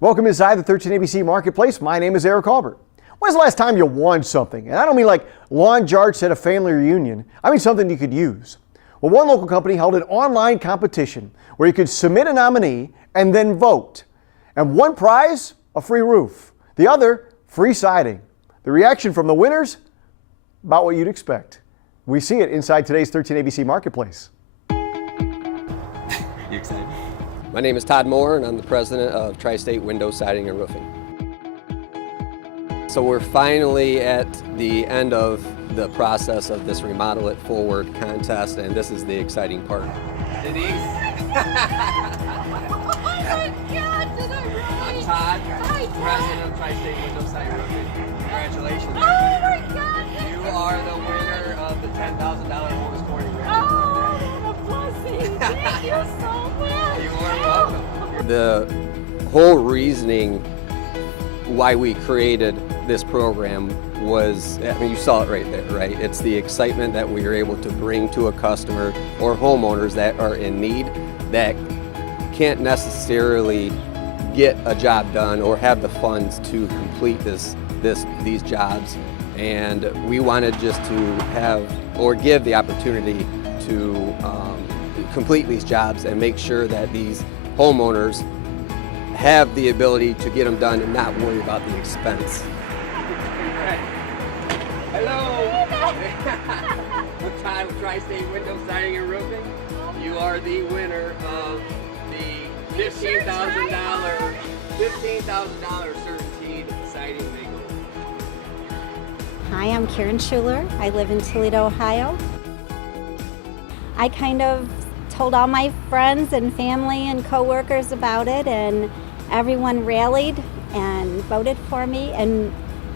Welcome inside the 13ABC Marketplace. My name is Eric Albert. When's the last time you won something? And I don't mean like lawn jarts at a family reunion. I mean something you could use. Well, one local company held an online competition where you could submit a nominee and then vote. And one prize, a free roof. The other, free siding. The reaction from the winners, about what you'd expect. We see it inside today's 13ABC Marketplace. You excited? My name is Todd and I'm the president of Tri-State Window Siding and Roofing. So we're finally at the end of the process of this Remodel It Forward contest, and this is the exciting part. Denise? Oh my God, did I really? I'm Todd, Hi, Todd. president of Tri-State Window Siding and Roofing. Congratulations. Oh my God. You are the winner of the $10,000 Owens Corning Roofing. Oh, what a blessing. Thank you so much. You are welcome. The whole reasoning why we created this program was, I mean, you saw it right there, right? It's the excitement that we are able to bring to a customer or homeowners that are in need that can't necessarily get a job done or have the funds to complete these jobs. And we wanted just to have or give the opportunity to complete these jobs and make sure that these homeowners have the ability to get them done and not worry about the expense. Hello! I'm Todd with Tri-State Window Siding and Roofing. You are the winner of the $15,000 CertainTeed Siding Makeover. Hi, I'm Karen Schuler. I live in Toledo, Ohio. I kind of told all my friends and family and coworkers about it, and everyone rallied and voted for me. And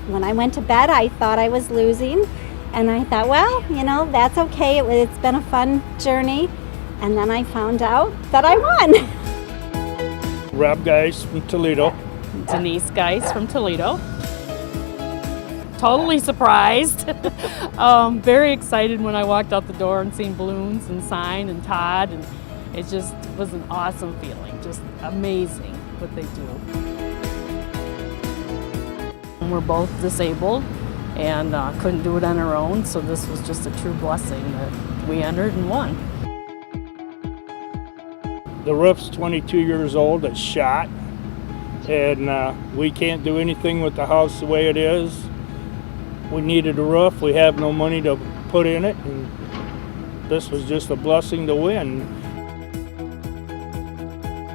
when I went to bed, I thought I was losing, and I thought, well, you know, that's okay. It's been a fun journey. And then I found out that I won. Rob Geis from Toledo. Denise Geis from Toledo. Totally surprised. Very excited when I walked out the door and seen balloons and sign and Todd, and it just was an awesome feeling. Just amazing what they do. We're both disabled and couldn't do it on our own, so this was just a true blessing that we entered and won. The roof's 22 years old, it's shot, and we can't do anything with the house the way it is. We needed a roof, we have no money to put in it, and this was just a blessing to win.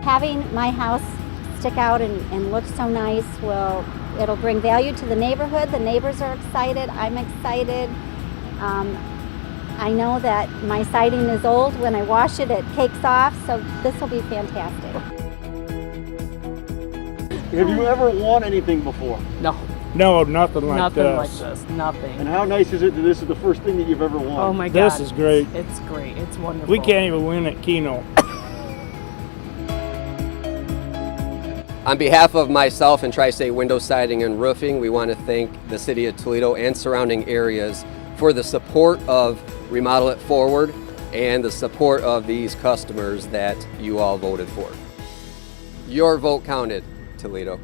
Having my house stick out and look so nice it'll bring value to the neighborhood. The neighbors are excited, I'm excited. I know that my siding is old. When I wash it, it cakes off, so this will be fantastic. Have you ever won anything before? No, No, nothing like nothing this. like this, nothing. And how nice is it that this is the first thing that you've ever won? Oh my God. This is great. It's great, it's wonderful. We can't even win at Keno. On behalf of myself and Tri-State Window Siding and Roofing, we want to thank the City of Toledo and surrounding areas for the support of Remodel It Forward and the support of these customers that you all voted for. Your vote counted, Toledo.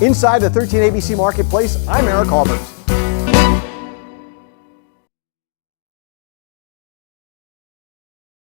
Inside the 13ABC Marketplace, I'm Eric Albert.